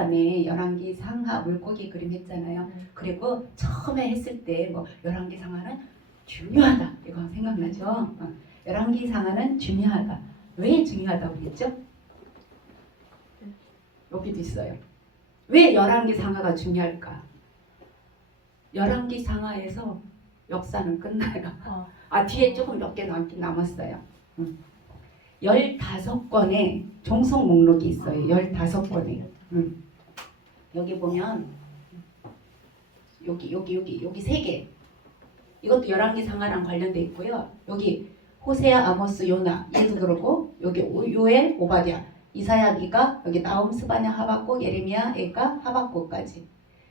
전에 열왕기 상하 물고기 그림 했잖아요. 그리고 처음에 했을 때 뭐 열왕기 상하는 중요하다 이거 생각나죠? 열왕기 상하는 중요하다. 왜 중요하다고 그랬죠? 여기도 있어요. 왜 열왕기 상하가 중요할까? 열왕기 상하에서 역사는 끝나요. 뒤에 조금 몇 개 남긴 남았어요. 15권의 종속 목록이 있어요. 15권에. 여기 보면 여기 3개. 이것도 열왕기 상하랑 관련돼 있고요. 여기 호세아, 아모스, 요나 얘도 그러고 여기 요엘, 오바댜, 이사야, 미가, 여기 나움, 스바냐, 하박국, 예레미야, 에가, 하박국까지.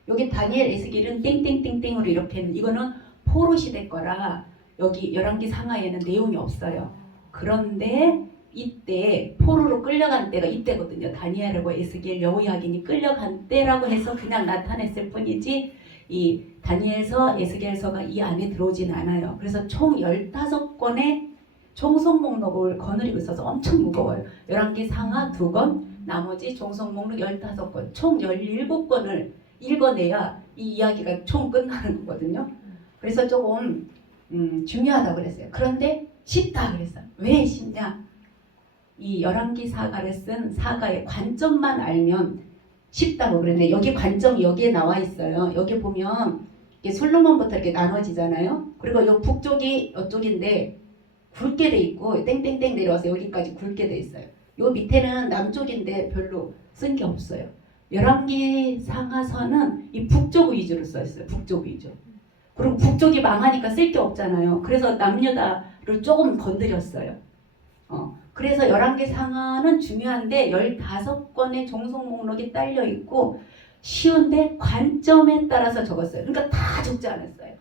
여기 다니엘, 에스겔은 땡땡땡땡으로 이렇게 이거는 포로 시대 거라 여기 열왕기 상하에는 내용이 없어요. 그런데 이때 포로로 끌려간 때가 이때거든요. 다니엘하고 에스겔, 여호야긴이 끌려간 때라고 해서 그냥 나타냈을 뿐이지 이 다니엘서, 에스겔서가 이 안에 들어오진 않아요. 그래서 총 15권의 종속 목록을 거느리고 있어서 엄청 무거워요. 열왕기 상하 2권, 나머지 종속 목록 15권, 총 17권을 읽어내야 이 이야기가 총 끝나는 거거든요. 그래서 조금 중요하다고 그랬어요. 그런데 쉽다 그랬어요. 왜 쉽냐? 이 열왕기 사가를 쓴 사가의 관점만 알면 쉽다고 그랬는데 여기 관점이 여기에 나와 있어요. 여기 보면 이게 솔로몬부터 이렇게 나눠지잖아요. 그리고 요 북쪽이 이쪽인데 굵게 돼 있고 땡땡땡 내려와서 여기까지 굵게 돼 있어요. 요 밑에는 남쪽인데 별로 쓴 게 없어요. 열왕기 상하서는 이 북쪽 위주로 써 있어요. 북쪽 위주. 그리고 북쪽이 망하니까 쓸 게 없잖아요. 그래서 남유다를 조금 건드렸어요. 그래서 열왕기 상하는 중요한데 15권의 종속 목록이 딸려 있고 쉬운데 관점에 따라서 적었어요. 그러니까 다 적지 않았어요.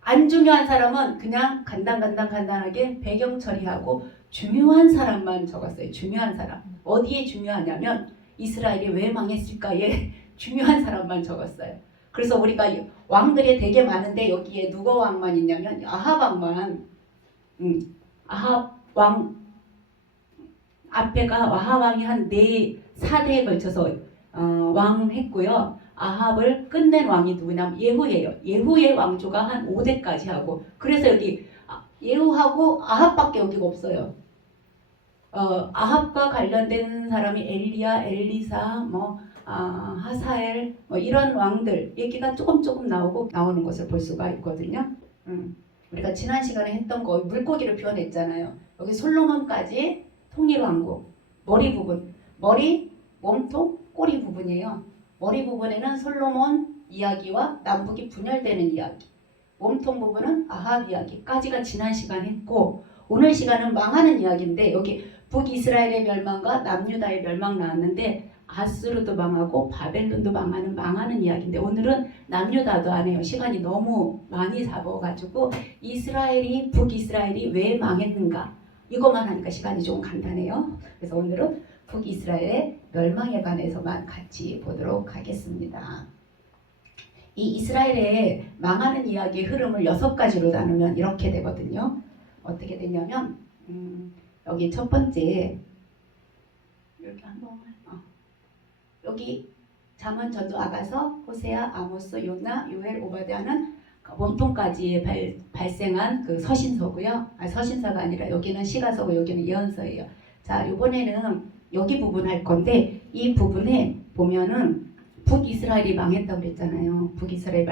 안 중요한 사람은 그냥 간단하게 배경 처리하고 중요한 사람만 적었어요. 중요한 사람. 어디에 중요하냐면 이스라엘이 왜 망했을까에 중요한 사람만 적었어요. 그래서 우리가 왕들이 되게 많은데 여기에 누가 왕만 있냐면 아합 왕만 아합 왕 앞에가 아합 왕이 한 4대에 걸쳐서 왕했고요. 아합을 끝낸 왕이 누구냐면 예후예요. 예후의 왕조가 한 5대까지 하고 그래서 여기 예후하고 아합밖에 여기가 없어요. 아합과 관련된 사람이 엘리야, 엘리사, 하사엘 이런 왕들 얘기가 조금 나오는 것을 볼 수가 있거든요. 우리가 지난 시간에 했던 거 물고기를 표현했잖아요. 여기 솔로몬까지 통일왕국 머리 부분, 머리, 몸통, 꼬리 부분이에요. 머리 부분에는 솔로몬 이야기와 남북이 분열되는 이야기, 몸통 부분은 아합 이야기까지가 지난 시간에 했고 오늘 시간은 망하는 이야기인데 여기 북이스라엘의 멸망과 남유다의 멸망 나왔는데 아수르도 망하고 바벨론도 망하는 이야기인데 오늘은 남유다도 안 해요. 시간이 너무 많이 잡아가지고 북이스라엘이 왜 망했는가 이것만 하니까 시간이 좀 간단해요. 그래서 오늘은 북이스라엘의 멸망에 관해서만 같이 보도록 하겠습니다. 이 이스라엘의 망하는 이야기의 흐름을 6가지로 나누면 이렇게 되거든요. 어떻게 되냐면 여기 첫 번째 이렇게 한번 여기 잠언, 전도, 아가서, 호세아, 아모스, 요나, 요엘, 오바댜는 몸통까지 발생한 그 서신서고요. 서신서가 아니라 여기는 시가서고 여기는 예언서예요. 자, 이번에는 여기 부분 할 건데 이 부분에 보면은 북이스라엘이 망했다고 그랬잖아요. 북이스라엘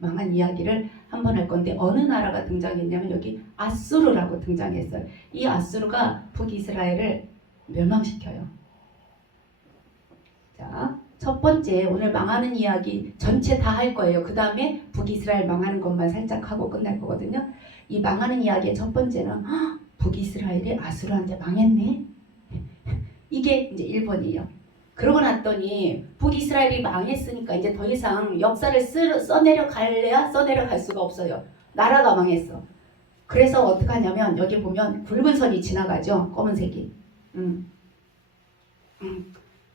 망한 이야기를 한번 할 건데 어느 나라가 등장했냐면 여기 아수르라고 등장했어요. 이 아수르가 북이스라엘을 멸망시켜요. 자, 첫 번째 오늘 망하는 이야기 전체 다 할 거예요. 그 다음에 북이스라엘 망하는 것만 살짝 하고 끝날 거거든요. 이 망하는 이야기의 첫 번째는 북이스라엘이 아수르한테 망했네. 이게 이제 1번이에요. 그러고 났더니 북이스라엘이 망했으니까 이제 더 이상 역사를 써내려 갈래야 써내려 갈 수가 없어요. 나라가 망했어. 그래서 어떻게 하냐면 여기 보면 굵은 선이 지나가죠. 검은색이.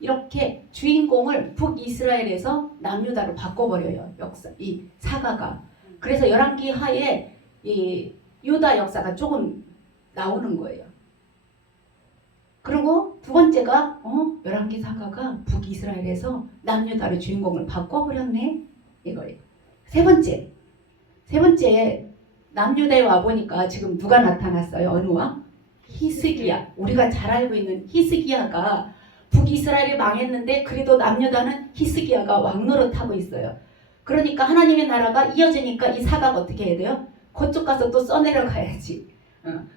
이렇게 주인공을 북이스라엘에서 남유다로 바꿔버려요. 역사 이 사가가. 그래서 열왕기 하에 이 유다 역사가 조금 나오는 거예요. 그리고 두 번째가 열왕기 사가가 북이스라엘에서 남유다의 주인공을 바꿔버렸네 이거예요. 세 번째 남유다에 와보니까 지금 누가 나타났어요? 어느 왕? 히스기야. 우리가 잘 알고 있는 히스기야가 북이스라엘이 망했는데 그래도 남유다는 히스기야가 왕 노릇하고 있어요. 그러니까 하나님의 나라가 이어지니까 이 사가가 어떻게 해야 돼요? 그쪽 가서 또 써내려가야지.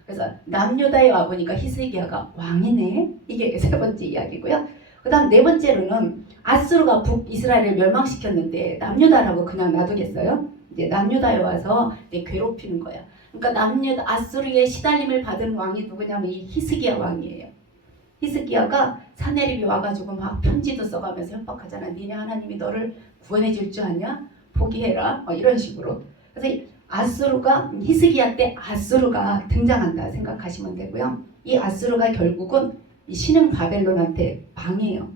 그래서 남유다에 와보니까 히스기야가 왕이네. 이게 세 번째 이야기고요. 그 다음 네 번째로는 아수르가 북이스라엘을 멸망시켰는데 남유다라고 그냥 놔두겠어요? 이제 남유다에 와서 이제 괴롭히는 거야. 그러니까 아수르의 시달림을 받은 왕이 누구냐면 이 히스기야 왕이에요. 히스기야가 사내립이 와가지고 막 편지도 써가면서 협박하잖아. 니네 하나님이 너를 구원해 줄 줄 아냐? 포기해라. 이런 식으로. 그래서 아수르가 히스기야 때 아수르가 등장한다 생각하시면 되고요. 이 아수르가 결국은 이 신흥 바벨론한테 망해요.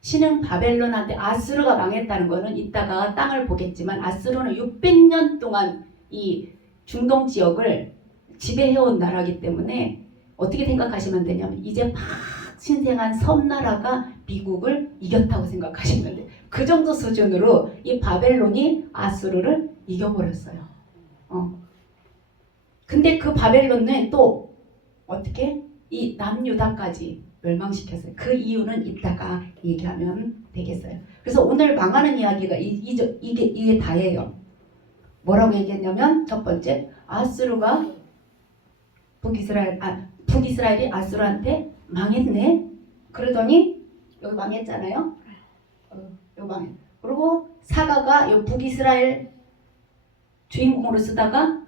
신흥 바벨론한테 아수르가 망했다는 거는 이따가 땅을 보겠지만 아수르는 600년 동안 이 중동 지역을 지배해온 나라이기 때문에 어떻게 생각하시면 되냐면 이제 막 신생한 섬나라가 미국을 이겼다고 생각하시면 돼요. 그 정도 수준으로 이 바벨론이 아수르를 이겨버렸어요. 근데 그 바벨론은 또 어떻게 이 남유다까지 멸망시켰어요. 그 이유는 이따가 얘기하면 되겠어요. 그래서 오늘 망하는 이야기가 이게 다예요. 뭐라고 얘기했냐면 첫 번째 아수르가 북이스라엘이 아수르한테 망했네. 그러더니 여기 망했잖아요. 여기 망했. 그리고 사가가 여기 북이스라엘 주인공으로 쓰다가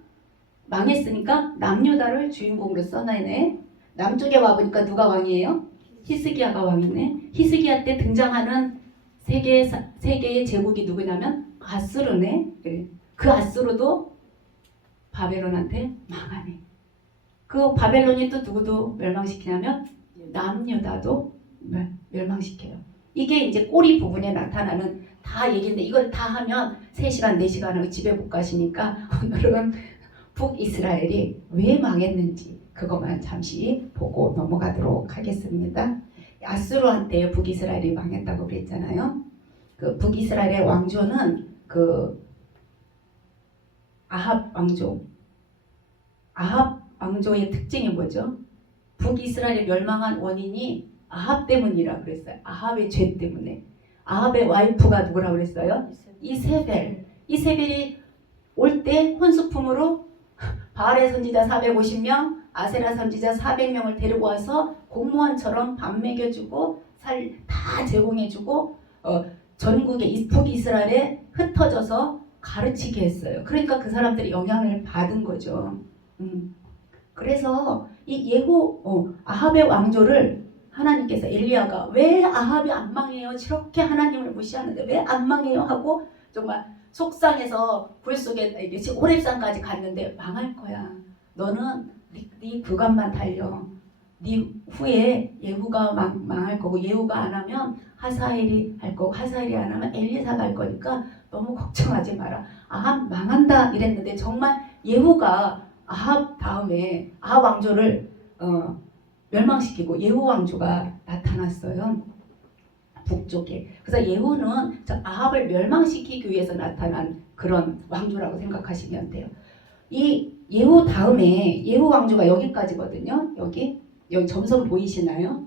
망했으니까 남유다를 주인공으로 써놔네. 남쪽에 와보니까 누가 왕이에요? 히스기야가 왕이네. 히스기야 때 등장하는 세 개의 제국이 누구냐면 아수르네. 그 아수르도 바벨론한테 망하네. 그 바벨론이 또 누구도 멸망시키냐면 남유다도 멸망시켜요. 이게 이제 꼬리 부분에 나타나는 다 얘기인데 이걸 다 하면 3시간, 4시간을 집에 못 가시니까 오늘은 북이스라엘이 왜 망했는지 그것만 잠시 보고 넘어가도록 하겠습니다. 아수르한테 북이스라엘이 망했다고 그랬잖아요. 그 북이스라엘의 왕조는 그 아합 왕조의 특징이 뭐죠? 북이스라엘이 멸망한 원인이 아합 때문이라 그랬어요. 아합의 죄 때문에. 아합의 와이프가 누구라고 그랬어요? 이세벨. 이세벨이 올 때 혼수품으로 바알의 선지자 450명, 아세라 선지자 400명을 데리고 와서 공무원처럼 밥 먹여주고 살 다 제공해주고 전국의 북이스라엘에 흩어져서 가르치게 했어요. 그러니까 그 사람들이 영향을 받은 거죠. 그래서 이 아합의 왕조를 하나님께서 엘리야가 왜 아합이 안 망해요? 저렇게 하나님을 무시하는데 왜 안 망해요? 하고 정말 속상해서 불 속에 호렙산까지 갔는데 망할 거야. 너는 네 그간만 달려. 네 후에 예후가 망할 거고 예후가 안 하면 하사엘이 할 거고 하사엘이 안 하면 엘리사가 할 거니까 너무 걱정하지 마라. 아합 망한다 이랬는데 정말 예후가 아합 다음에 아합 왕조를 멸망시키고 예후 왕조가 나타났어요. 북쪽에. 그래서 예후는 아합을 멸망시키기 위해서 나타난 그런 왕조라고 생각하시면 돼요. 이 예후 다음에 예후 왕조가 여기까지거든요. 여기 점선 보이시나요?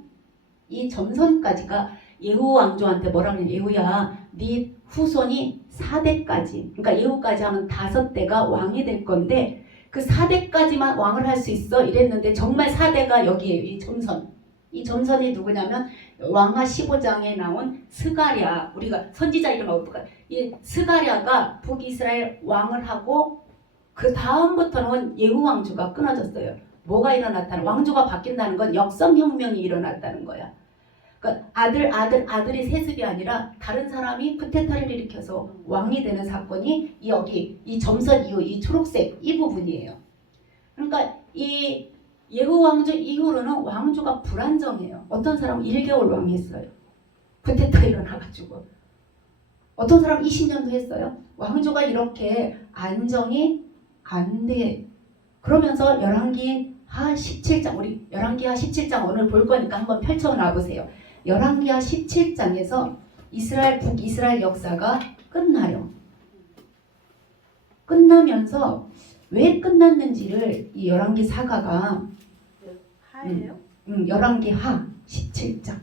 이 점선까지가 예후 왕조한테 뭐라고 하냐면 예후야 네 후손이 4대까지 그러니까 예후까지 하면 5대가 왕이 될 건데 그 4대까지만 왕을 할 수 있어 이랬는데 정말 4대가 여기에요. 이 점선. 이 점선이 누구냐면 왕하 15장에 나온 스가랴. 우리가 선지자 이름하고 똑같아. 이 스가랴가 북이스라엘 왕을 하고 그 다음부터는 예후 왕조가 끊어졌어요. 뭐가 일어났다는 왕조가 바뀐다는 건 역성혁명이 일어났다는 거야. 그러니까 아들이 세습이 아니라 다른 사람이 쿠데타를 일으켜서 왕이 되는 사건이 여기 이 점선 이후 이 초록색 이 부분이에요. 그러니까 이 예후 왕조 이후로는 왕조가 불안정해요. 어떤 사람은 1개월 왕했어요. 쿠데타 일어나가지고. 어떤 사람은 20년도 했어요. 왕조가 이렇게 안정이 안 돼. 그러면서 열왕기 하 17장, 우리 열왕기하 17장 오늘 볼 거니까 한번 펼쳐놔 보세요. 열왕기하 17장에서 이스라엘 북이스라엘 역사가 끝나요. 끝나면서 왜 끝났는지를 이 열왕기 사가가 하예요? 열왕기하 17장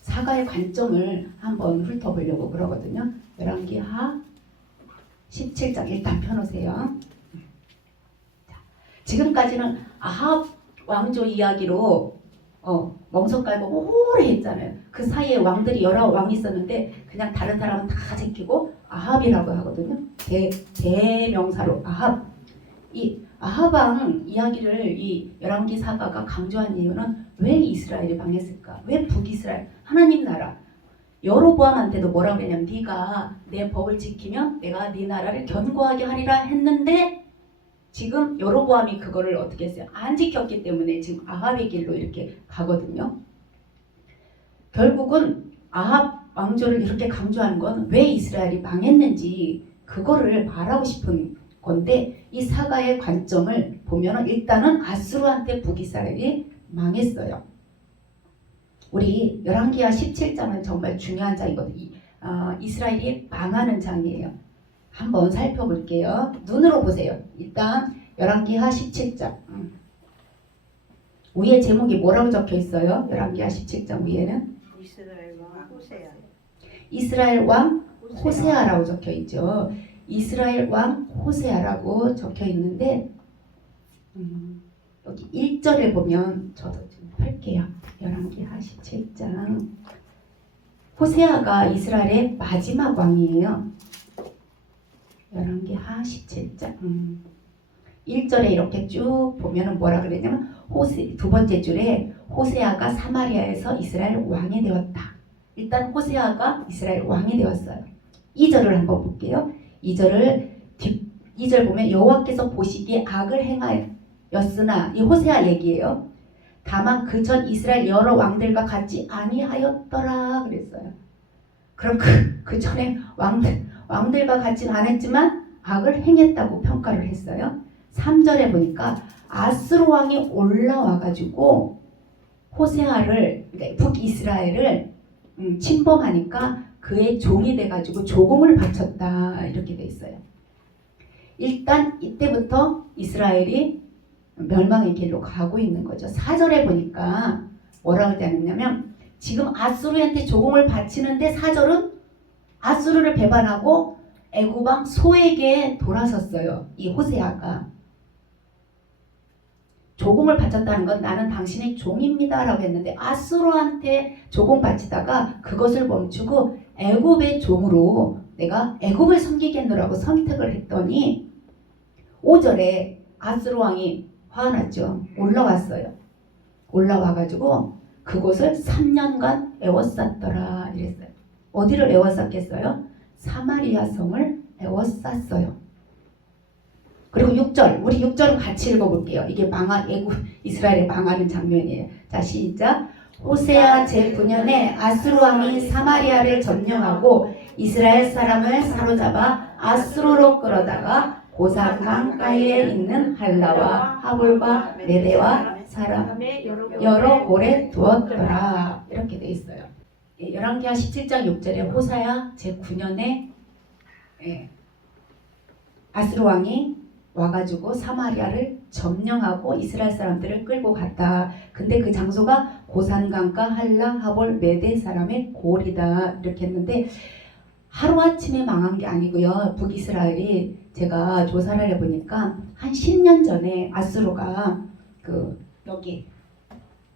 사가의 관점을 한번 훑어보려고 그러거든요. 열왕기하 17장 일단 펴놓으세요. 자, 지금까지는 아합 왕조 이야기로 멍석 깔고 오래 했잖아요. 그 사이에 왕들이 여러 왕이 있었는데 그냥 다른 사람은 다 제끼고 아합이라고 하거든요. 대명사로 아합. 이 아합왕 이야기를 이 열왕기 사가가 강조한 이유는 왜 이스라엘이 망했을까? 왜 북이스라엘? 하나님 나라. 여로보암한테도 뭐라고 그랬냐면 네가 내 법을 지키면 내가 네 나라를 견고하게 하리라 했는데 지금 여로보암이 그거를 어떻게 했어요? 안 지켰기 때문에 지금 아합의 길로 이렇게 가거든요. 결국은 아합 왕조를 이렇게 강조하는 건 왜 이스라엘이 망했는지 그거를 말하고 싶은 건데 이 사가의 관점을 보면 일단은 아수르한테 북이스라엘이 망했어요. 우리 열왕기하 17장은 정말 중요한 장이거든요. 이스라엘이 망하는 장이에요. 한번 살펴볼게요. 눈으로 보세요. 일단 열왕기하 17장 위에 제목이 뭐라고 적혀 있어요? 열왕기하 17장 위에는 이스라엘 왕 호세아. 이스라엘 왕 호세아라고 적혀 있죠. 이스라엘 왕 호세아라고 적혀 있는데 여기 1절에 보면 저도 좀 펼게요. 열왕기하 17장 호세아가 이스라엘의 마지막 왕이에요. 열왕기하 17장 1절에 이렇게 쭉 보면 뭐라 그랬냐면 두 번째 줄에 호세아가 사마리아에서 이스라엘 왕이 되었다. 일단 호세아가 이스라엘 왕이 되었어요. 2절을 한번 볼게요. 2절 보면 여호와께서 보시기에 악을 행하였으나 이 호세아 얘기예요. 다만 그 전 이스라엘 여러 왕들과 같이 아니하였더라 그랬어요. 그럼 그 전에 왕들과 같이는 안 했지만 악을 행했다고 평가를 했어요. 3절에 보니까 아스로 왕이 올라와가지고 호세아를 그러니까 북이스라엘을 침범하니까 그의 종이 돼가지고 조공을 바쳤다 이렇게 돼 있어요. 일단 이때부터 이스라엘이 멸망의 길로 가고 있는 거죠. 4절에 보니까 뭐라고 되냐면 지금 아수르한테 조공을 바치는데 4절은 아수르를 배반하고 애굽왕 소에게 돌아섰어요. 이 호세아가 조공을 바쳤다는 건 나는 당신의 종입니다 라고 했는데 아수르한테 조공 바치다가 그것을 멈추고 애굽의 종으로 내가 애굽을 섬기겠노라고 선택을 했더니 5절에 아수르 왕이 화났죠. 올라왔어요. 올라와가지고 그곳을 3년간 에워쌌더라 이랬어요. 어디를 에워쌌겠어요? 사마리아 성을 에워쌌어요. 그리고 6절, 우리 6절은 같이 읽어볼게요. 이게 애굽 이스라엘이 망하는 장면이에요. 자, 시작. 호세아 제9년에 아수르 왕이 사마리아를 점령하고 이스라엘 사람을 사로잡아 아수르로 끌어다가 고산 강가에 있는 할라와 하볼과 메대와 사람 여러 골에 두었더라. 이렇게 돼 있어요. 열왕기하 17장 6절에 호세아 제9년에 아수르 왕이 와가지고 사마리아를 점령하고 이스라엘 사람들을 끌고 갔다. 근데 그 장소가 고산강가 할라 하볼 메대 사람의 골이다 이렇게 했는데 하루아침에 망한 게 아니고요. 북이스라엘이 제가 조사를 해보니까 한 10년 전에 아수르가 여기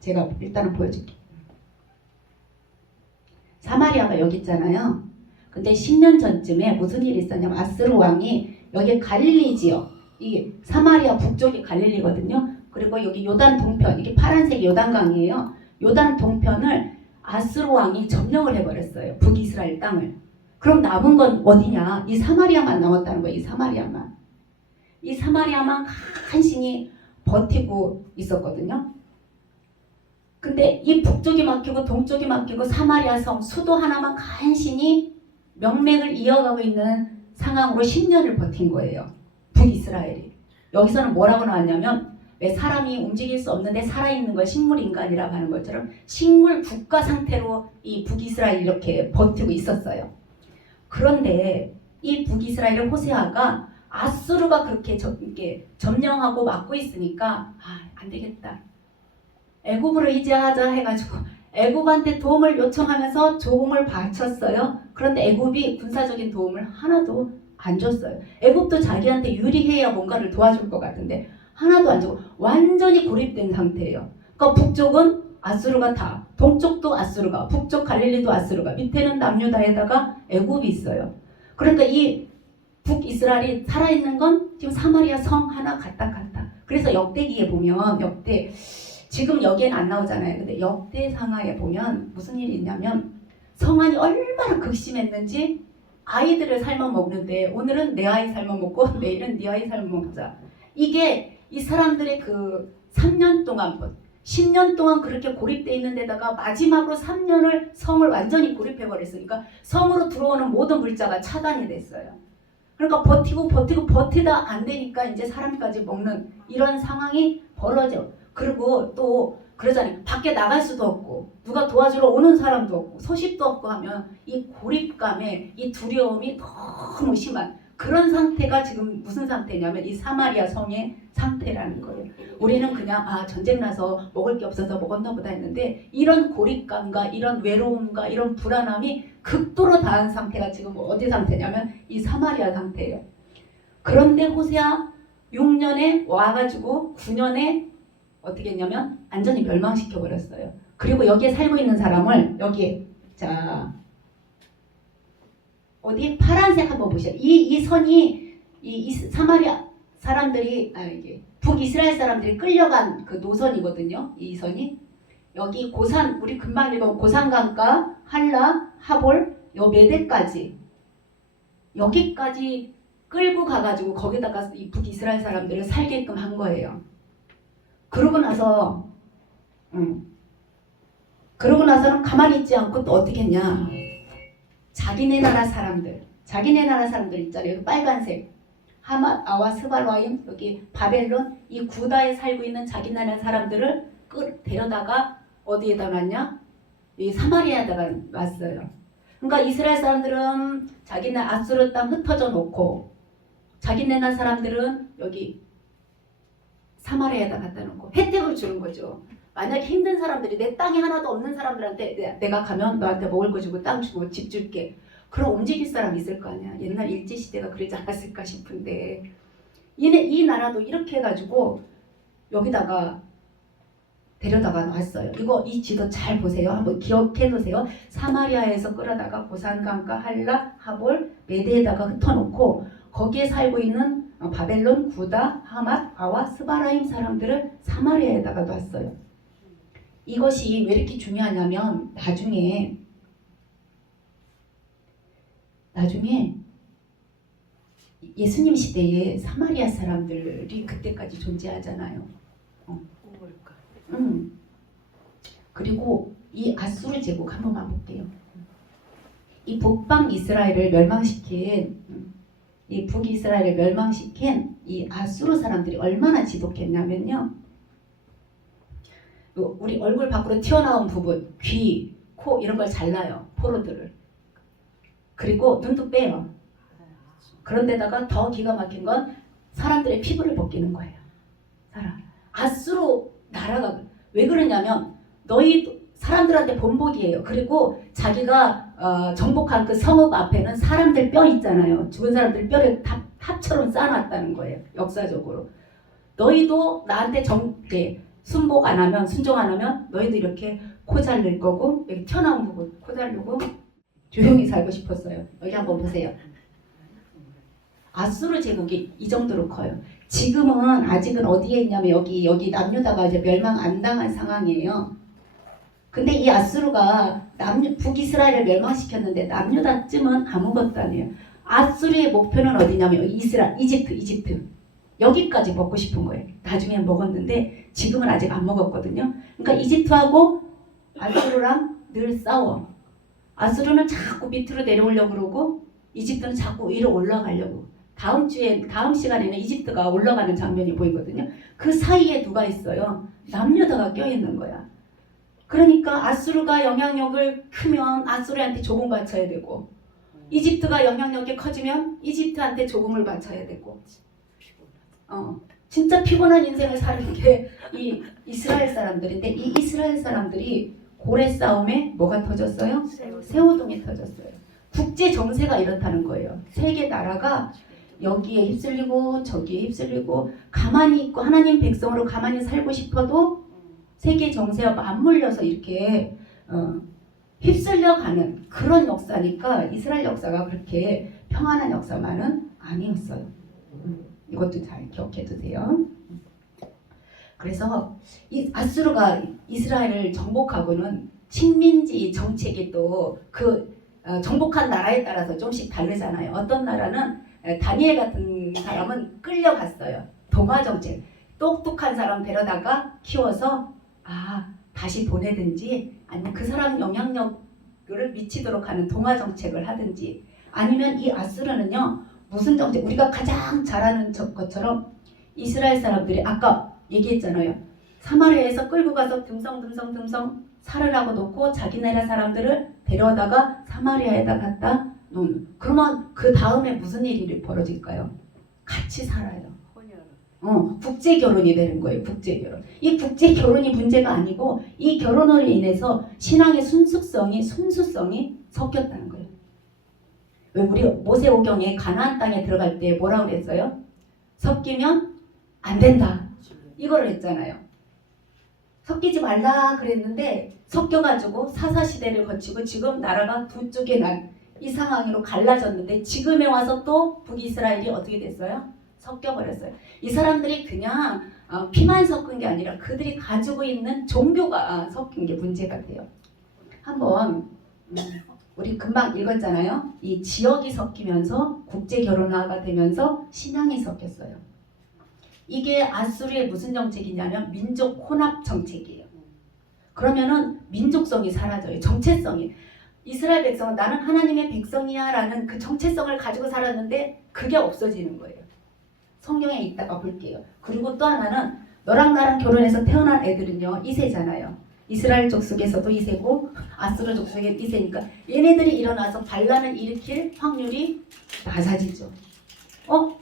제가 일단은 보여줄게요. 사마리아가 여기 있잖아요. 근데 10년 전쯤에 무슨 일이 있었냐면 아수르 왕이 여기 갈릴리 지역 이게 사마리아 북쪽이 갈릴리거든요. 그리고 여기 요단 동편 이게 파란색 요단강이에요. 요단 동편을 아수르 왕이 점령을 해버렸어요. 북이스라엘 땅을. 그럼 남은 건 어디냐? 이 사마리아만 남았다는 거예요. 이 사마리아만 간신히 버티고 있었거든요. 근데 이 북쪽이 막히고 동쪽이 막히고 사마리아 성 수도 하나만 간신히 명맥을 이어가고 있는 상황으로 10년을 버틴 거예요. 북이스라엘이. 여기서는 뭐라고 나왔냐면 왜 사람이 움직일 수 없는데 살아있는 걸 식물인간이라고 하는 것처럼 식물 국가 상태로 이 북이스라엘이 이렇게 버티고 있었어요. 그런데 이 북이스라엘의 호세아가 아수르가 그렇게 이렇게 점령하고 막고 있으니까 안 되겠다. 애굽으로 이제하자 해가지고 애굽한테 도움을 요청하면서 조공을 바쳤어요. 그런데 애굽이 군사적인 도움을 하나도 안 줬어요. 애굽도 자기한테 유리해야 뭔가를 도와줄 것 같은데 하나도 안 주고 완전히 고립된 상태예요. 그러니까 북쪽은 아수르가 다, 동쪽도 아수르가, 북쪽 갈릴리도 아수르가, 밑에는 남유다에다가 애굽이 있어요. 그러니까 이 북이스라엘이 살아있는 건 지금 사마리아 성 하나 갔다. 그래서 역대기에 보면 지금 여기에는 안 나오잖아요. 근데 역대상하에 보면 무슨 일이 있냐면 성안이 얼마나 극심했는지 아이들을 삶아 먹는데 오늘은 내 아이 삶아 먹고 내일은 네 아이 삶아 먹자. 이게 이 사람들의 그 3년 동안 10년 동안 그렇게 고립돼 있는 데다가 마지막으로 3년을 성을 완전히 고립해 버렸으니까 성으로 들어오는 모든 물자가 차단이 됐어요. 그러니까 버티다 안 되니까 이제 사람까지 먹는 이런 상황이 벌어져. 그리고 또 그러잖아요. 밖에 나갈 수도 없고 누가 도와주러 오는 사람도 없고 소식도 없고 하면 이 고립감에 이 두려움이 너무 심한 그런 상태가 지금 무슨 상태냐면 이 사마리아 성의 상태라는 거예요. 우리는 그냥 전쟁 나서 먹을 게 없어서 먹었나 보다 했는데 이런 고립감과 이런 외로움과 이런 불안함이 극도로 다한 상태가 지금 어디 상태냐면 이 사마리아 상태예요. 그런데 호세아 6년에 와가지고 9년에 어떻게 했냐면 완전히 멸망시켜 버렸어요. 그리고 여기에 살고 있는 사람을 어디 파란색 한번 보시죠. 이 선이 이 사마리아 사람들이 이게 북이스라엘 사람들이 끌려간 그 노선이거든요. 이 선이 여기 고산 우리 금방 읽은 고산강가 할라 하볼 요 메대까지 여기까지 끌고 가가지고 거기다가 이 북이스라엘 사람들을 살게끔 한 거예요. 그러고 나서는 가만히 있지 않고 또 어떻게 했냐. 자기네 나라 사람들 있잖아요. 여기 빨간색 하맛, 아와, 스발와임, 여기 바벨론 이 구다에 살고 있는 자기 나라 사람들을 데려다가 어디에다 놨냐? 이 사마리아에다가 놨어요. 그러니까 이스라엘 사람들은 자기네 아수르 땅 흩어져 놓고 자기네 나라 사람들은 여기 사마리아에다 갖다 놓고 혜택을 주는 거죠. 만약에 힘든 사람들이 내 땅이 하나도 없는 사람들한테 내가 가면 너한테 먹을 거 주고 땅 주고 집 줄게. 그럼 움직일 사람 있을 거 아니야. 옛날 일제시대가 그러지 않았을까 싶은데 이 나라도 이렇게 해가지고 여기다가 데려다가 놨어요. 이 지도 잘 보세요. 한번 기억해 놓으세요. 사마리아에서 끌어다가 고산강가 할라 하볼 메대에다가 흩어놓고 거기에 살고 있는 바벨론, 구다, 하맛, 아와, 스바라임 사람들을 사마리아에다가 놨어요. 이것이 왜 이렇게 중요하냐면 나중에 예수님 시대에 사마리아 사람들이 그때까지 존재하잖아요. 그리고 이 아수르 제국 한 번만 볼게요. 이 북방 이스라엘을 멸망시킨 이 북이스라엘을 멸망시킨 이 아수르 사람들이 얼마나 지독했냐면요. 우리 얼굴 밖으로 튀어나온 부분, 귀, 코 이런 걸 잘라요. 포로들을. 그리고 눈도 빼요. 그런데다가 더 기가 막힌 건 사람들의 피부를 벗기는 거예요. 아수르 나라가 왜 그러냐면 너희 사람들한테 본복이에요. 그리고 자기가 정복한 그 성읍 앞에는 사람들 뼈 있잖아요. 죽은 사람들 뼈를 탑처럼 쌓아놨다는 거예요. 역사적으로. 너희도 나한테 순종 안 하면 너희도 이렇게 코 자를 거고 여기 튀어나온 부분 코 자르고 조용히 살고 싶었어요. 여기 한번 보세요. 아수르 제국이 이 정도로 커요. 지금은 아직은 어디에 있냐면 여기 남유다가 이제 멸망 안 당한 상황이에요. 근데 이 아수르가 북이스라엘을 멸망시켰는데 남유다쯤은 아무것도 아니에요. 아수르의 목표는 어디냐면 이집트 여기까지 먹고 싶은 거예요. 나중에 먹었는데 지금은 아직 안 먹었거든요. 그러니까 이집트하고 아수르랑 늘 싸워. 아수르는 자꾸 밑으로 내려오려고 그러고 이집트는 자꾸 위로 올라가려고. 다음 시간에는 이집트가 올라가는 장면이 보이거든요. 그 사이에 누가 있어요? 남유다가 껴있는 거야. 그러니까 아수르가 영향력을 크면 아수르한테 조공 바쳐야 되고, 이집트가 영향력이 커지면 이집트한테 조공을 바쳐야 되고, 진짜 피곤한 인생을 사는 게 이 이스라엘 사람들인데, 이 이스라엘 사람들이 고래 싸움에 뭐가 터졌어요? 세우동이 터졌어요. 국제 정세가 이렇다는 거예요. 세계 나라가 여기에 휩쓸리고 저기에 휩쓸리고, 가만히 있고 하나님 백성으로 가만히 살고 싶어도 세계 정세와 맞물려서 이렇게 휩쓸려가는 그런 역사니까 이스라엘 역사가 그렇게 평안한 역사만은 아니었어요. 이것도 잘 기억해 두세요. 그래서 이 아수르가 이스라엘을 정복하고는 식민지 정책이 또 그 정복한 나라에 따라서 좀씩 다르잖아요. 어떤 나라는 다니엘 같은 사람은 끌려갔어요. 동화 정책. 똑똑한 사람 데려다가 키워서 다시 보내든지, 아니면 그 사람 영향력을 미치도록 하는 동화 정책을 하든지, 아니면 이 아수르는요 무슨 정책, 우리가 가장 잘 아는 것처럼 이스라엘 사람들이 아까 얘기했잖아요. 사마리아에서 끌고 가서 듬성 살으라고 놓고 자기 나라 사람들을 데려다가 사마리아에다 갖다 놓는. 그러면 그 다음에 무슨 일이 벌어질까요? 같이 살아요. 국제 결혼이 되는 거예요. 국제 결혼. 이 국제 결혼이 문제가 아니고 이 결혼으로 인해서 신앙의 순수성이 섞였다는 거예요. 왜 우리 모세오경에 가나안 땅에 들어갈 때 뭐라고 그랬어요? 섞이면 안 된다. 이걸 했잖아요. 섞이지 말라 그랬는데 섞여가지고 사사시대를 거치고 지금 나라가 두 쪽에 난 이 상황으로 갈라졌는데, 지금에 와서 또 북이스라엘이 어떻게 됐어요? 섞여버렸어요. 이 사람들이 그냥 피만 섞은 게 아니라 그들이 가지고 있는 종교가 섞인 게 문제가 돼요. 한번 우리 금방 읽었잖아요. 이 지역이 섞이면서 국제 결혼화가 되면서 신앙이 섞였어요. 이게 아수르의 무슨 정책이냐면 민족 혼합 정책이에요. 그러면은 민족성이 사라져요. 정체성이. 이스라엘 백성은 나는 하나님의 백성이야 라는 그 정체성을 가지고 살았는데 그게 없어지는 거예요. 성경에 있다가 볼게요. 그리고 또 하나는 너랑 나랑 결혼해서 태어난 애들은요 2세잖아요. 이스라엘 족속에서도 2세고 아수르 족속에 2세니까 얘네들이 일어나서 반란을 일으킬 확률이 낮아지죠.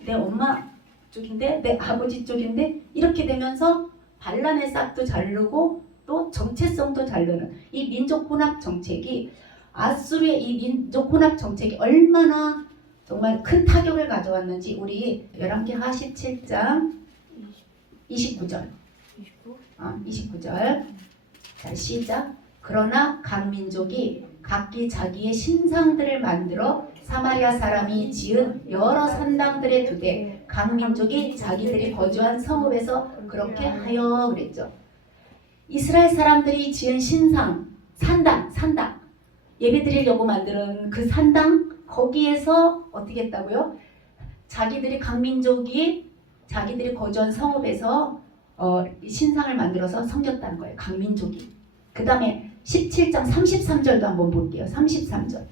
내 엄마 쪽인데 내 아버지 쪽인데 이렇게 되면서 반란의 싹도 자르고 또 정체성도 자르는 이 민족 혼합 정책이, 아수르의 이 민족 혼합 정책이 얼마나 정말 큰 타격을 가져왔는지 우리 열왕기하 17장 29절 29절 자 시작. 그러나 각 민족이 각기 자기의 신상들을 만들어 사마리아 사람이 지은 여러 산당들에 두되 각 민족이 자기들이 거주한 성읍에서 그렇게 하여 그랬죠. 이스라엘 사람들이 지은 신상, 산당 예배드리려고 만드는 그 산당, 거기에서 어떻게 했다고요? 자기들이 각 민족이 자기들이 거주한 성읍에서 신상을 만들어서 섬겼다는 거예요. 각 민족이. 그 다음에 17장 33절도 한번 볼게요. 33절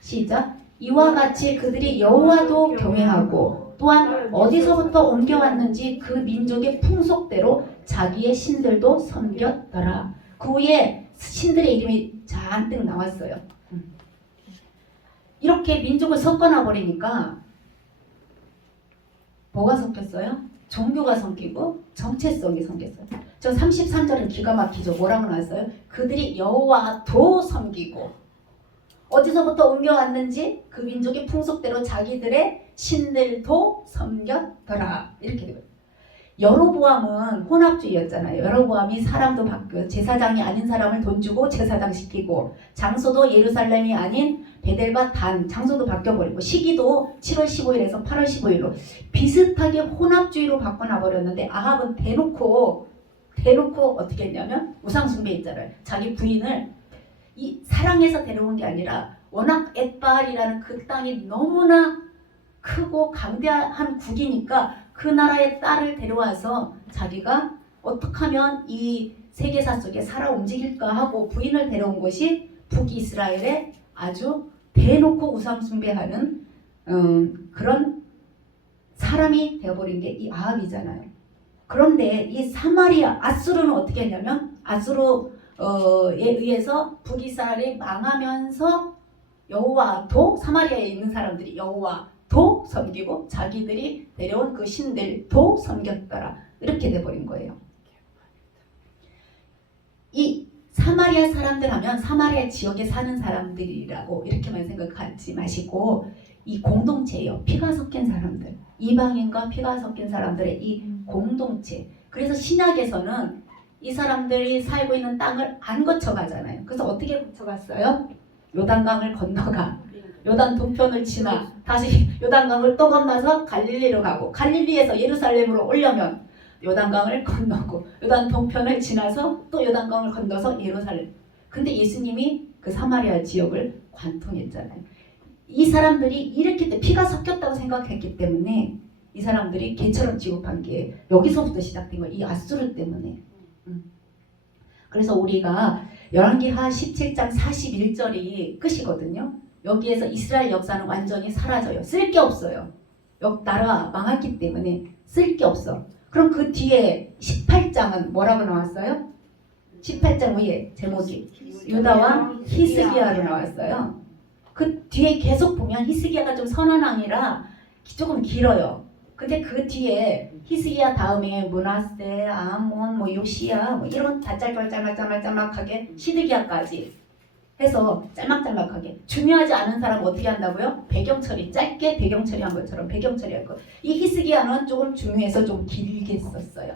시작. 이와 같이 그들이 여호와도 경외하고 또한 어디서부터 옮겨왔는지 그 민족의 풍속대로 자기의 신들도 섬겼더라. 그 후에 신들의 이름이 잔뜩 나왔어요. 이렇게 민족을 섞어놔 버리니까 뭐가 섞였어요? 종교가 섞이고 정체성이 섞였어요. 저 33절은 기가 막히죠. 뭐라고 나왔어요? 그들이 여호와도 섬기고 어디서부터 옮겨왔는지 그 민족의 풍속대로 자기들의 신들도 섬겼더라. 이렇게 되거든요. 여로보암은 혼합주의였잖아요. 여로보암이 사람도 바뀌고 제사장이 아닌 사람을 돈 주고 제사장 시키고, 장소도 예루살렘이 아닌 베델과 단 장소도 바뀌어버리고, 시기도 7월 15일에서 8월 15일로 비슷하게 혼합주의로 바꿔놔버렸는데, 아합은 대놓고 어떻게 했냐면 우상숭배 있잖아요. 자기 부인을 이 사랑해서 데려온 게 아니라 워낙 엣바알이라는 그 땅이 너무나 크고 강대한 국이니까 그 나라의 딸을 데려와서 자기가 어떻게 하면 이 세계사 속에 살아 움직일까 하고 부인을 데려온 것이 북이스라엘에 아주 대놓고 우상 숭배하는 그런 사람이 되어버린 게 이 아합이잖아요. 그런데 이 사마리아 아수르는 어떻게 했냐면 아수르에 의해서 북이스라엘이 망하면서 여호와도 사마리아에 있는 사람들이 여호와도 섬기고 자기들이 데려온 그 신들도 섬겼더라. 이렇게 돼버린 거예요. 이 사마리아 사람들 하면 사마리아 지역에 사는 사람들이라고 이렇게만 생각하지 마시고 이 공동체예요. 피가 섞인 사람들, 이방인과 피가 섞인 사람들의 이 공동체. 그래서 신약에서는 이 사람들이 살고 있는 땅을 안 거쳐가잖아요. 그래서 어떻게 거쳐갔어요? 요단강을 건너가 요단 동편을 지나 다시 요단강을 또 건너서 갈릴리로 가고 갈릴리에서 예루살렘으로 오려면 요단강을 건너고 요단 동편을 지나서 또 요단강을 건너서 예루살렘. 근데 예수님이 그 사마리아 지역을 관통했잖아요. 이 사람들이 이렇게 피가 섞였다고 생각했기 때문에 이 사람들이 개처럼 취급한 게 여기서부터 시작된 거예요. 이 아수르 때문에. 그래서 우리가 열왕기하 17장 41절이 끝이거든요. 여기에서 이스라엘 역사는 완전히 사라져요. 쓸 게 없어요. 나라 망했기 때문에 쓸 게 없어. 그럼 그 뒤에 18장은 뭐라고 나왔어요? 18장 위에 제목이 유다와 히스기야로 나왔어요. 그 뒤에 계속 보면 히스기야가 좀 선한 왕이라 조금 길어요. 근데 그 뒤에 히스기야 다음에 므낫세, 아몬, 요시야 이런 다 짤막짤막하게 시드기야까지 해서 짤막짤막하게 중요하지 않은 사람 어떻게 한다고요? 배경 처리, 짧게 배경 처리한 것처럼 배경 처리할 거. 이 히스기야는 조금 중요해서 좀 길게 썼어요.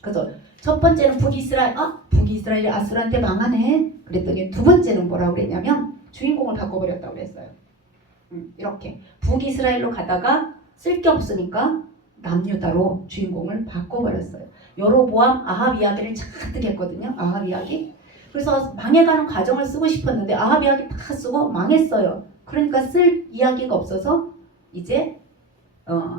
그래서 첫 번째는 북이스라엘이 아수르한테 망하네. 그랬더니 두 번째는 뭐라고 그랬냐면 주인공을 바꿔버렸다고 그랬어요. 이렇게 북이스라엘로 가다가 쓸 게 없으니까 남유다로 주인공을 바꿔버렸어요. 여로보암 아합 이야기를 잔뜩 했거든요. 아합 이야기. 그래서 망해가는 과정을 쓰고 싶었는데 아합 이야기 다 쓰고 망했어요. 그러니까 쓸 이야기가 없어서 이제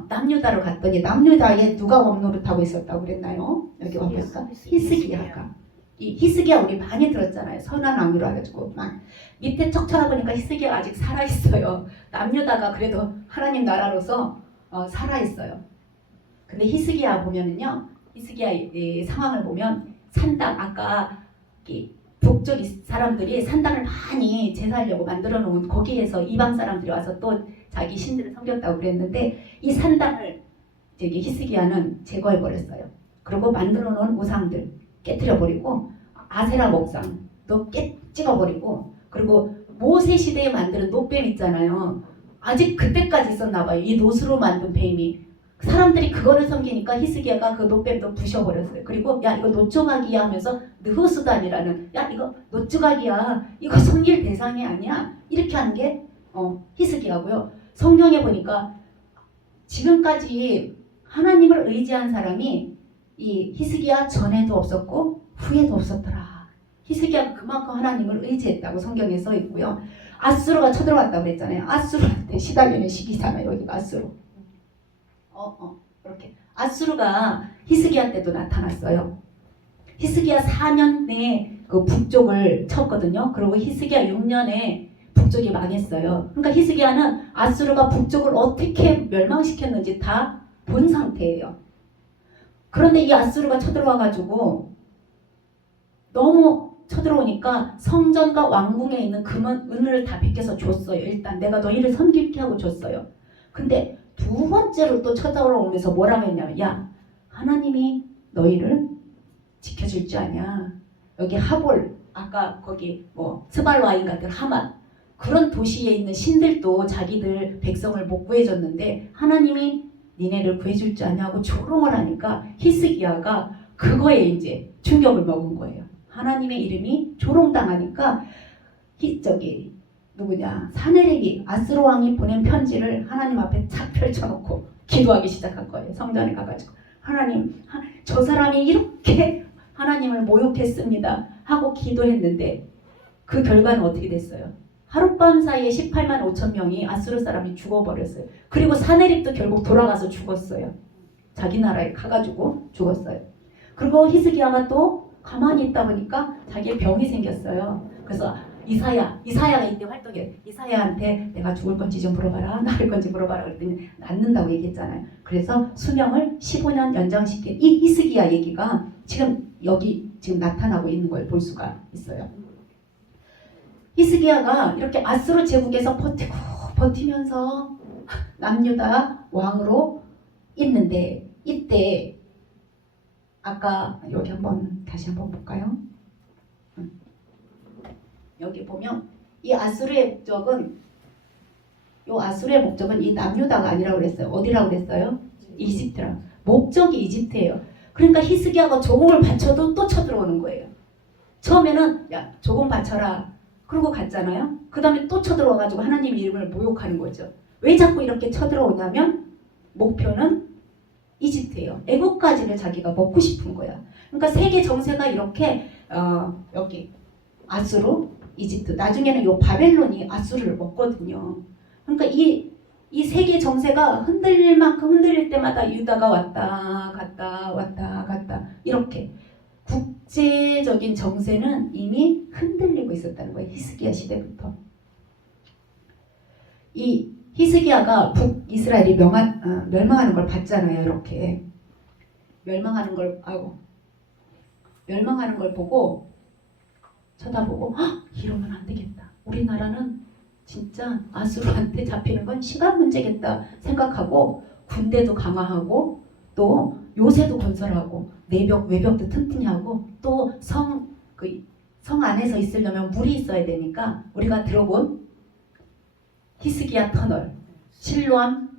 남유다로 갔더니 남유다에 누가 왕노릇하고 있었다고 그랬나요? 여기 와볼까? 히스기야가. 이 히스기야 우리 많이 들었잖아요. 선한 왕으로 해가지고 막 밑에 척 쳐다보니까 히스기야가 아직 살아있어요. 남유다가 그래도 하나님 나라로서 살아있어요. 근데 히스기야 보면은요, 히스기야의 상황을 보면 산당 아까 북쪽 사람들이 산당을 많이 제사하려고 만들어 놓은 거기에서 이방 사람들이 와서 또 자기 신들을 섬겼다고 그랬는데 이 산당을 히스기야는 제거해 버렸어요. 그리고 만들어 놓은 우상들 깨뜨려 버리고 아세라 목상도 찍어 버리고 그리고 모세 시대에 만드는 노뱀 있잖아요. 아직 그때까지 있었나 봐요. 이 노수로 만든 뱀이. 사람들이 그거를 섬기니까 히스기야가 그 노뱀도 부셔버렸어요. 그리고 야 이거 노조각이야 하면서 느후수단이라는 야 이거 노조각이야 이거 섬길 대상이 아니야 이렇게 하는 게 히스기야고요. 성경에 보니까 지금까지 하나님을 의지한 사람이 이 히스기야 전에도 없었고 후에도 없었더라. 히스기야가 그만큼 하나님을 의지했다고 성경에 써 있고요. 아수르가 쳐들어왔다고 그랬잖아요. 아수르한테 시달리는 시기잖아요. 여기가 아수르. 이렇게 아수르가 히스기야 때도 나타났어요. 히스기야 4년 내에 그 북쪽을 쳤거든요. 그리고 히스기야 6년에 북쪽이 망했어요. 그러니까 히스기야는 아수르가 북쪽을 어떻게 멸망시켰는지 다 본 상태예요. 그런데 이 아수르가 쳐들어와가지고 너무 쳐들어오니까 성전과 왕궁에 있는 은을 다 베껴서 줬어요. 일단 내가 너희를 섬길게 하고 줬어요. 근데 두 번째로 또 쳐들어오면서 뭐라고 했냐면 야 하나님이 너희를 지켜줄 줄 아냐. 여기 하볼 아까 거기 스발와인 같은 하만 그런 도시에 있는 신들도 자기들 백성을 못 구해줬는데 하나님이 니네를 구해줄 줄 아냐고 조롱을 하니까 히스기야가 그거에 이제 충격을 먹은 거예요. 하나님의 이름이 조롱당하니까 사네립이 아스로 왕이 보낸 편지를 하나님 앞에 착 펼쳐놓고 기도하기 시작한 거예요. 성전에 가가지고 하나님 저 사람이 이렇게 하나님을 모욕했습니다 하고 기도했는데 그 결과는 어떻게 됐어요? 하룻밤 사이에 18만 5천 명이 아수르 사람이 죽어버렸어요. 그리고 사네립도 결국 돌아가서 죽었어요. 자기 나라에 가가지고 죽었어요. 그리고 히스기야가 또 가만히 있다 보니까 자기의 병이 생겼어요. 그래서 이사야가 이때 활동해. 이사야한테 내가 죽을 건지 좀 물어봐라, 나을 건지 물어봐라 그랬더니 낫는다고 얘기했잖아요. 그래서 수명을 15년 연장시킨 이 히스기야 얘기가 지금 여기 지금 나타나고 있는 걸 볼 수가 있어요. 히스기야가 이렇게 아수르 제국에서 버티면서 남유다 왕으로 있는데 이때 아까 여기 다시 한번 볼까요? 여기 보면 이 아수르의 목적은 이 남유다가 아니라고 그랬어요. 어디라고 그랬어요? 이집트라. 목적이 이집트예요. 그러니까 히스기야가 조공을 바쳐도 또 쳐들어오는 거예요. 처음에는 야 조공 바쳐라 그러고 갔잖아요. 그 다음에 또 쳐들어와가지고 하나님 이름을 모욕하는 거죠. 왜 자꾸 이렇게 쳐들어오냐면 목표는 이집트예요. 애국가지를 자기가 먹고 싶은 거야. 그러니까 세계 정세가 이렇게 여기 아수르, 이집트, 나중에는 요 바벨론이 아수르를 먹거든요. 그러니까 이 세계 정세가 흔들릴 만큼 흔들릴 때마다 유다가 왔다 갔다 이렇게 국제적인 정세는 이미 흔들리고 있었다는 거예요. 히스기야 시대부터. 이 히스기야가 북이스라엘이 멸망하는 걸 봤잖아요. 이렇게 멸망하는 걸 보고 쳐다보고 이러면 안 되겠다. 우리나라는 진짜 아수르한테 잡히는 건 시간 문제겠다 생각하고 군대도 강화하고 또 요새도 건설하고 외벽도 튼튼히 하고 또 성 안에서 있으려면 물이 있어야 되니까 우리가 들어본 히스기야 터널, 실로암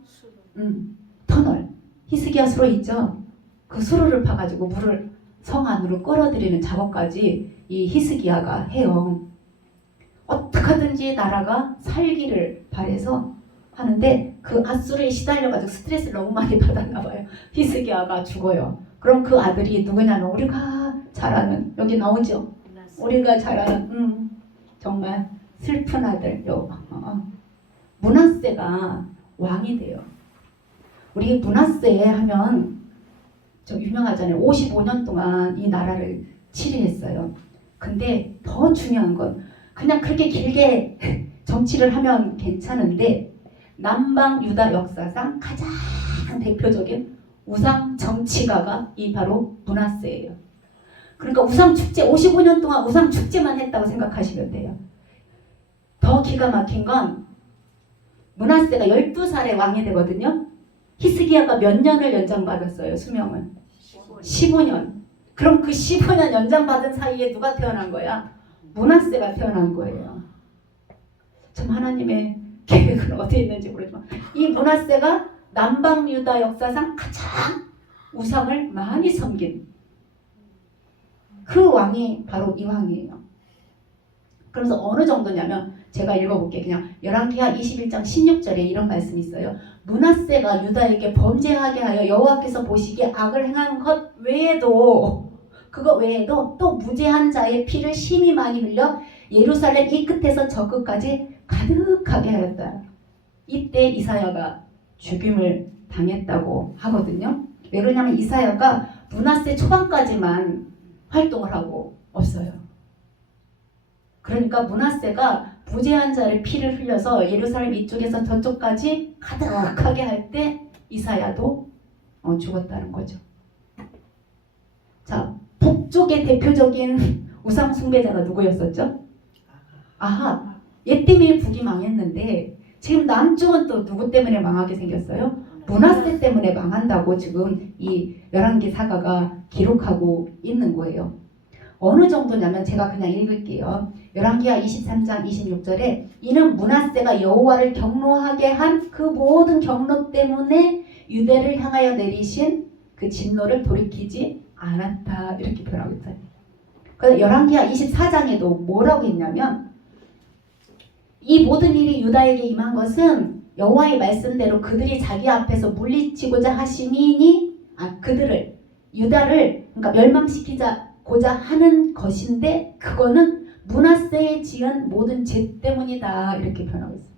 터널, 히스기야 수로 있죠. 그 수로를 파가지고 물을 성 안으로 끌어들이는 작업까지 이 히스기야가 해요. 어떻게든지 나라가 살기를 바래서 하는데 그 아수르에 시달려가지고 스트레스를 너무 많이 받았나 봐요. 히스기야가 죽어요. 그럼 그 아들이 누구냐면 우리가 잘 아는 여기 나오죠. 우리가 잘 아는 정말 슬픈 아들 므낫세가 왕이 돼요. 우리 므낫세 하면 좀 유명하잖아요. 55년 동안 이 나라를 치리했어요. 근데 더 중요한 건 그냥 그렇게 길게 정치를 하면 괜찮은데 남방 유다 역사상 가장 대표적인 우상 정치가가 이 바로 므낫세예요. 그러니까 우상 축제 55년 동안 우상 축제만 했다고 생각하시면 돼요. 더 기가 막힌 건 므낫세가 12살에 왕이 되거든요. 히스기야가 몇 년을 연장받았어요. 수명을 15년. 그럼 그 15년 연장받은 사이에 누가 태어난 거야? 므낫세가 태어난 거예요. 참 하나님의 계획은 어디에 있는지 모르지만 이 므낫세가 남방 유다 역사상 가장 우상을 많이 섬긴 그 왕이 바로 이 왕이에요. 그래서 어느 정도냐면 제가 읽어볼게요. 그냥 열왕기하 21장 16절에 이런 말씀이 있어요. 므낫세가 유다에게 범죄하게 하여 여호와께서 보시기에 악을 행한 것 외에도 그거 외에도 또 무죄한 자의 피를 심히 많이 흘려 예루살렘 이 끝에서 저 끝까지 가득하게 하였다. 이때 이사야가 죽임을 당했다고 하거든요. 왜 그러냐면 이사야가 므낫세 초반까지만 활동을 하고 없어요. 그러니까 므낫세가 무죄한 자의 피를 흘려서 예루살렘 이쪽에서 저쪽까지 가득하게 할 때 이사야도 죽었다는 거죠. 자, 북쪽의 대표적인 우상 숭배자가 누구였었죠? 아합. 얘 때문에 북이 망했는데 지금 남쪽은 또 누구 때문에 망하게 생겼어요? 므낫세 때문에 망한다고 지금 이 열왕기 사가가 기록하고 있는 거예요. 어느 정도냐면 제가 그냥 읽을게요. 열왕기하 23장 26절에 이는 므낫세가 여호와를 경노하게 한 그 모든 경로 때문에 유대를 향하여 내리신 그 진노를 돌이키지 않았다. 이렇게 표현하고 있어요. 그래서 열왕기하 24장에도 뭐라고 했냐면 이 모든 일이 유다에게 임한 것은 여호와의 말씀대로 그들이 자기 앞에서 물리치고자 하심이니 그들을 유다를 그러니까 멸망시키고자 하는 것인데 그거는 므낫세에 지은 모든 죄 때문이다. 이렇게 표현하고 있어요.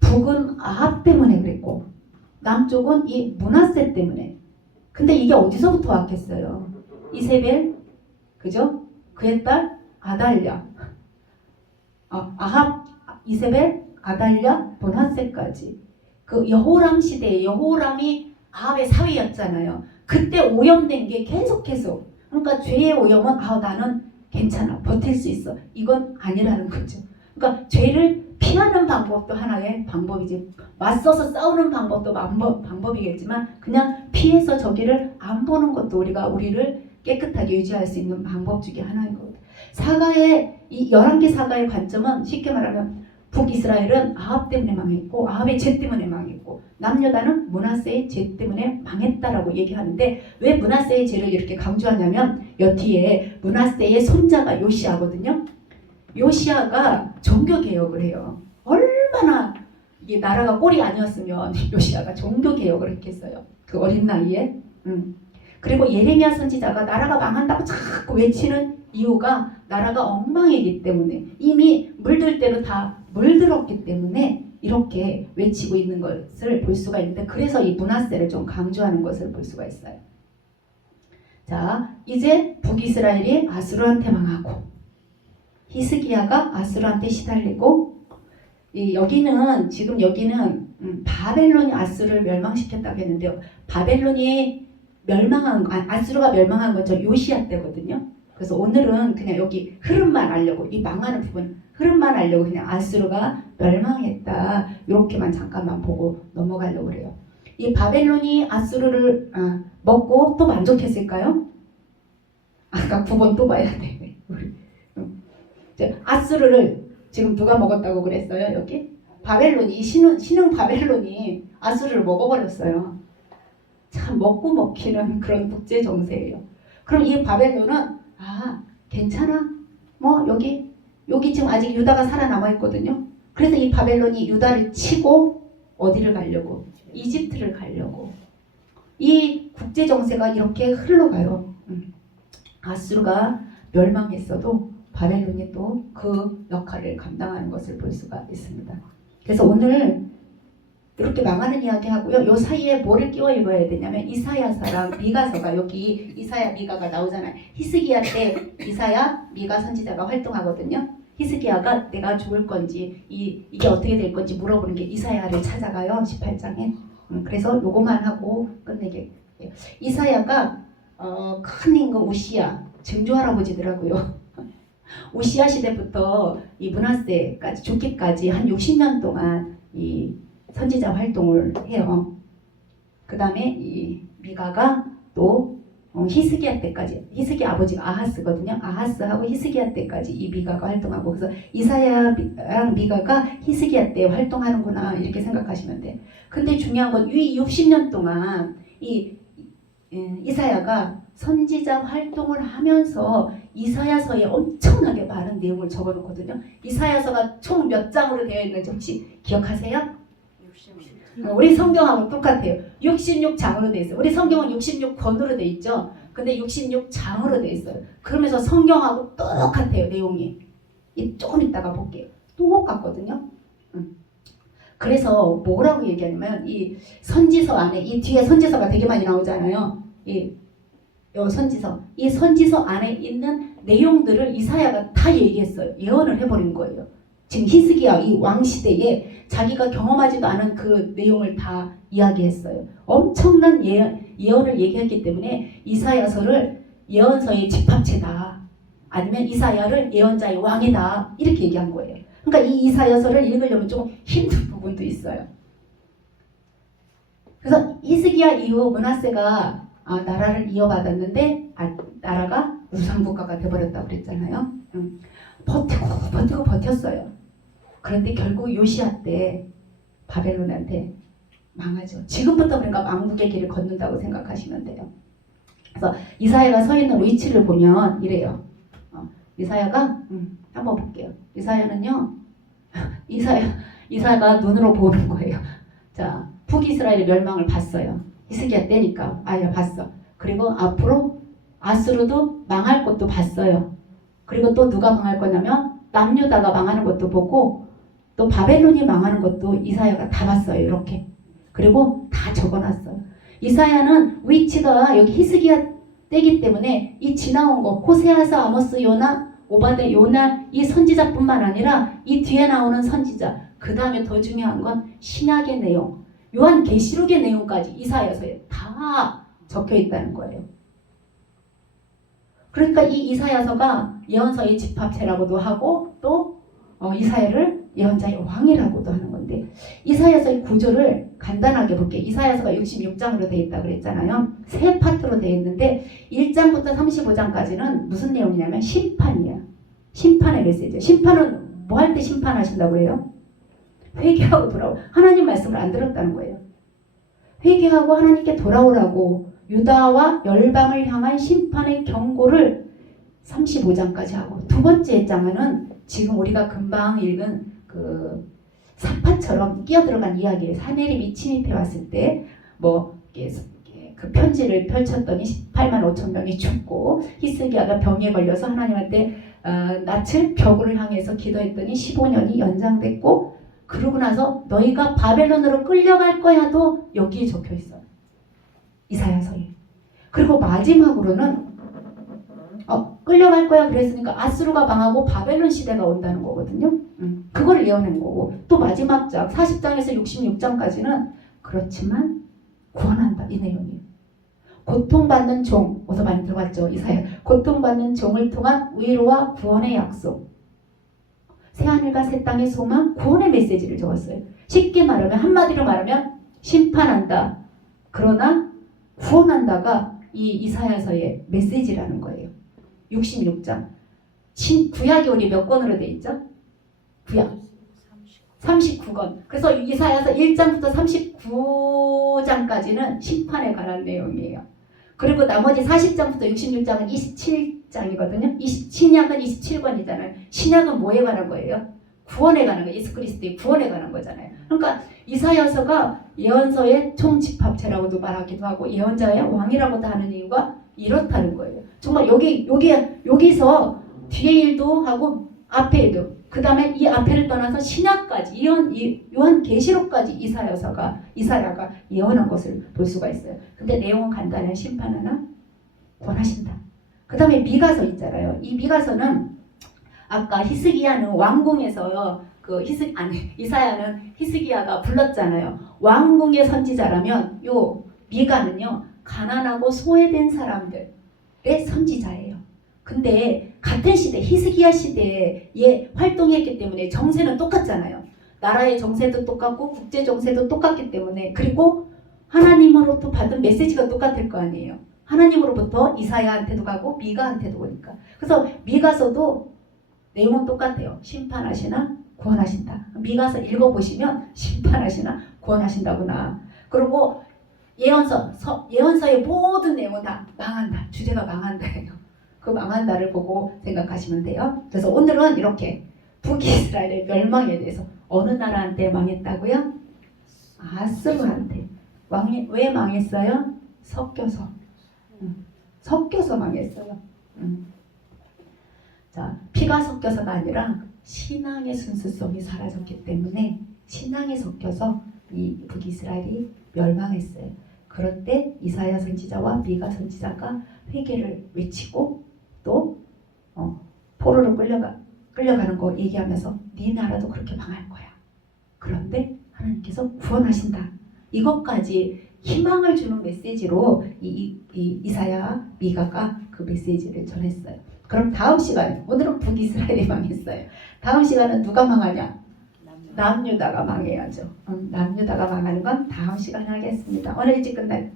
북은 아합 때문에 그랬고 남쪽은 이 므낫세 때문에. 근데 이게 어디서부터 왔겠어요? 이세벨, 그죠? 그의 딸 아달랴. 아합, 이세벨, 아달랴, 본하세까지 그 여호람 시대에 여호람이 아합의 사위였잖아요. 그때 오염된 게 계속 그러니까 죄의 오염은 나는 괜찮아 버틸 수 있어 이건 아니라는 거죠. 그러니까 죄를 피하는 방법도 하나의 방법이지 맞서서 싸우는 방법도 방법이겠지만 그냥 피해서 저기를 안 보는 것도 우리를 깨끗하게 유지할 수 있는 방법 중에 하나인 것 같아요. 사가의 이 11개 사가의 관점은 쉽게 말하면 북이스라엘은 아합 때문에 망했고 아합의 죄 때문에 망했고 남유다는 므낫세의 죄 때문에 망했다라고 얘기하는데 왜 므낫세의 죄를 이렇게 강조하냐면 여 뒤에 므낫세의 손자가 요시아거든요. 요시아가 종교개혁을 해요. 얼마나 이게 나라가 꼴이 아니었으면 요시아가 종교개혁을 했겠어요. 그 어린 나이에. 그리고 예레미야 선지자가 나라가 망한다고 자꾸 외치는 이유가 나라가 엉망이기 때문에 이미 물들 대로 다 물들었기 때문에 이렇게 외치고 있는 것을 볼 수가 있는데 그래서 이 므낫세를 좀 강조하는 것을 볼 수가 있어요. 자, 이제 북이스라엘이 아수르한테 망하고 히스기야가 아수르한테 시달리고 여기는 바벨론이 아수르를 멸망시켰다고 했는데요. 바벨론이 아수르가 멸망한 건 저 요시야 때거든요. 그래서 오늘은 그냥 여기 흐름만 알려고 이 망하는 부분 흐름만 알려고 그냥 아수르가 멸망했다 이렇게만 잠깐만 보고 넘어가려고 그래요. 이 바벨론이 아수르를 먹고 또 만족했을까요? 아까 9번 또 봐야 돼. 우리 아수르를 지금 누가 먹었다고 그랬어요? 여기 바벨론이 신흥 바벨론이 아수르를 먹어버렸어요. 참 먹고 먹히는 그런 국제 정세예요. 그럼 이 바벨론은 괜찮아. 뭐 여기 지금 아직 유다가 살아남아 있거든요. 그래서 이 바벨론이 유다를 치고 어디를 가려고? 이집트를 가려고. 이 국제 정세가 이렇게 흘러가요. 아수르가 멸망했어도 바벨론이 또 그 역할을 감당하는 것을 볼 수가 있습니다. 그래서 오늘 이렇게 망하는 이야기 하고요. 요 사이에 뭐를 끼워 읽어야 되냐면 이사야서랑 미가서가 여기 이사야 미가가 나오잖아요. 히스기야 때 이사야 미가 선지자가 활동하거든요. 히스기야가 내가 죽을 건지 이게 어떻게 될 건지 물어보는 게 이사야를 찾아가요. 18장에. 그래서 요거만 하고 끝내게. 이사야가 큰 임금 우시야 증조 할아버지더라고요. 우시야 시대부터 이 므낫세까지 죽기까지 한 60년 동안 이 선지자 활동을 해요. 그 다음에 이 미가가 또 히스기야 때까지 히스기야 아버지가 아하스거든요. 아하스하고 히스기야 때까지 이 미가가 활동하고 그래서 이사야랑 미가가 히스기야 때 활동하는구나 이렇게 생각하시면 돼요. 근데 중요한 건 이 60년 동안 이 이사야가 선지자 활동을 하면서 이사야서에 엄청나게 많은 내용을 적어놓거든요. 이사야서가 총 몇 장으로 되어 있는지 혹시 기억하세요? 우리 성경하고 똑같아요. 66장으로 되어 있어요. 우리 성경은 66권으로 되어 있죠. 근데 66장으로 되어 있어요. 그러면서 성경하고 똑같아요. 내용이. 조금 이따가 볼게요. 똑같거든요. 그래서 뭐라고 얘기하냐면 이 선지서 안에 이 뒤에 선지서가 되게 많이 나오잖아요. 이 선지서 안에 있는 내용들을 이사야가 다 얘기했어요. 예언을 해버린 거예요. 지금 히스기야 이 왕 시대에 자기가 경험하지도 않은 그 내용을 다 이야기했어요. 엄청난 예언을 얘기했기 때문에 이사야서를 예언서의 집합체다. 아니면 이사야를 예언자의 왕이다. 이렇게 얘기한 거예요. 그러니까 이 이사야서를 읽으려면 조금 힘든 부분도 있어요. 그래서 히스기야 이후 므낫세가 나라를 이어받았는데 나라가 우상국가가 돼버렸다고 그랬잖아요. 버티고 버텼어요. 그런데 결국 요시야 때 바벨론한테 망하죠. 지금부터 그러니까 왕국의 길을 걷는다고 생각하시면 돼요. 그래서 이사야가 서 있는 위치를 보면 이래요. 이사야가 한번 볼게요. 이사야는요. 이사야가 눈으로 보는 거예요. 자, 북이스라엘의 멸망을 봤어요. 히스기야 때니까 봤어. 그리고 앞으로 아수르도 망할 것도 봤어요. 그리고 또 누가 망할 거냐면 남유다가 망하는 것도 보고 또 바벨론이 망하는 것도 이사야가 다 봤어요. 이렇게. 그리고 다 적어놨어요. 이사야는 위치가 여기 히스기야 때기 때문에 이 지나온 거 호세아서 아모스 요나 오바댜, 요나 이 선지자뿐만 아니라 이 뒤에 나오는 선지자, 그 다음에 더 중요한 건 신약의 내용, 요한계시록의 내용까지 이사야서에 다 적혀 있다는 거예요. 그러니까 이 이사야서가 예언서의 집합체라고도 하고 또 이사야를 예언자의 왕이라고도 하는 건데, 이사야서의 구조를 간단하게 볼게요. 이사야서가 66장으로 되어 있다고 그랬잖아요. 세 파트로 되어 있는데 1장부터 35장까지는 무슨 내용이냐면 심판이야. 심판의 메시지. 심판은 뭐 할 때 심판하신다고 그래요? 회개하고 돌아오. 하나님 말씀을 안 들었다는 거예요. 회개하고 하나님께 돌아오라고 유다와 열방을 향한 심판의 경고를 35장까지 하고, 두 번째 장은 지금 우리가 금방 읽은 그 사파처럼 끼어들어간 이야기예요. 사내립이 침입해 왔을 때 뭐 그 편지를 펼쳤더니 18만 5천 명이 죽고, 히스기야가 병에 걸려서 하나님한테 낯을 벽을 향해서 기도했더니 15년이 연장됐고, 그러고 나서 너희가 바벨론으로 끌려갈 거야도 여기에 적혀 있어요. 이사야서에. 그리고 마지막으로는 끌려갈 거야 그랬으니까 아수르가 망하고 바벨론 시대가 온다는 거거든요. 그걸 예언한 거고, 또 마지막 장 40장에서 66장까지는 그렇지만 구원한다 이 내용이에요. 고통받는 종, 어서 많이 들어봤죠? 이사야. 고통받는 종을 통한 위로와 구원의 약속, 새하늘과 새 땅의 소망, 구원의 메시지를 적었어요. 쉽게 말하면, 한마디로 말하면 심판한다, 그러나 구원한다가 이 이사야서의 메시지라는 거예요. 66장. 구약이 우리 몇 권으로 돼 있죠? 구약 39권. 그래서 이사야서 1장부터 39장까지는 심판에 관한 내용이에요. 그리고 나머지 40장부터 66장은 27장이거든요. 신약은 27권이잖아요. 신약은 뭐에 관한 거예요? 구원에 관한 거예요. 예수 그리스도의 구원에 관한 거잖아요. 그러니까 이사야서가 예언서의 총집합체라고도 말하기도 하고 예언자의 왕이라고도 하는 이유가 이렇다는 거예요. 정말 여기서 뒤에 일도 하고 앞에 일도, 그 다음에 이 앞에를 떠나서 신약까지 요한계시록까지 이사야가 예언한 것을 볼 수가 있어요. 근데 내용은 간단해요. 심판하나 구원하신다. 그 다음에 미가서 있잖아요. 이 미가서는 아까 히스기야는 왕궁에서 이사야는 히스기야가 불렀잖아요. 왕궁의 선지자라면 요 미가는요, 가난하고 소외된 사람들의 선지자예요. 근데 같은 시대, 히스기야 시대에 활동했기 때문에 정세는 똑같잖아요. 나라의 정세도 똑같고 국제 정세도 똑같기 때문에, 그리고 하나님으로부터 받은 메시지가 똑같을 거 아니에요. 하나님으로부터 이사야한테도 가고 미가한테도 오니까. 그래서 미가서도 내용은 똑같아요. 심판하시나 구원하신다. 미가서 읽어보시면 심판하시나 구원하신다구나. 그리고 예언서의 모든 내용은 다 망한다. 주제가 망한다예요. 그 망한다를 보고 생각하시면 돼요. 그래서 오늘은 이렇게 북이스라엘의 멸망에 대해서, 어느 나라한테 망했다고요? 아수르한테. 왜 망했어요? 섞여서. 섞여서 망했어요. 자, 피가 섞여서가 아니라 신앙의 순수성이 사라졌기 때문에 신앙이 섞여서 이 북이스라엘이 멸망했어요. 그럴 때 이사야 선지자와 미가 선지자가 회개를 외치고 또 포로로 끌려가는 거 얘기하면서 네 나라도 그렇게 망할 거야. 그런데 하나님께서 구원하신다. 이것까지 희망을 주는 메시지로 이사야 미가가 그 메시지를 전했어요. 그럼 다음 시간에, 오늘은 북이스라엘이 망했어요. 다음 시간은 누가 망하냐? 남유다가 망해야죠. 남유다가 망하는 건 다음 시간에 하겠습니다. 오늘 일찍 끝날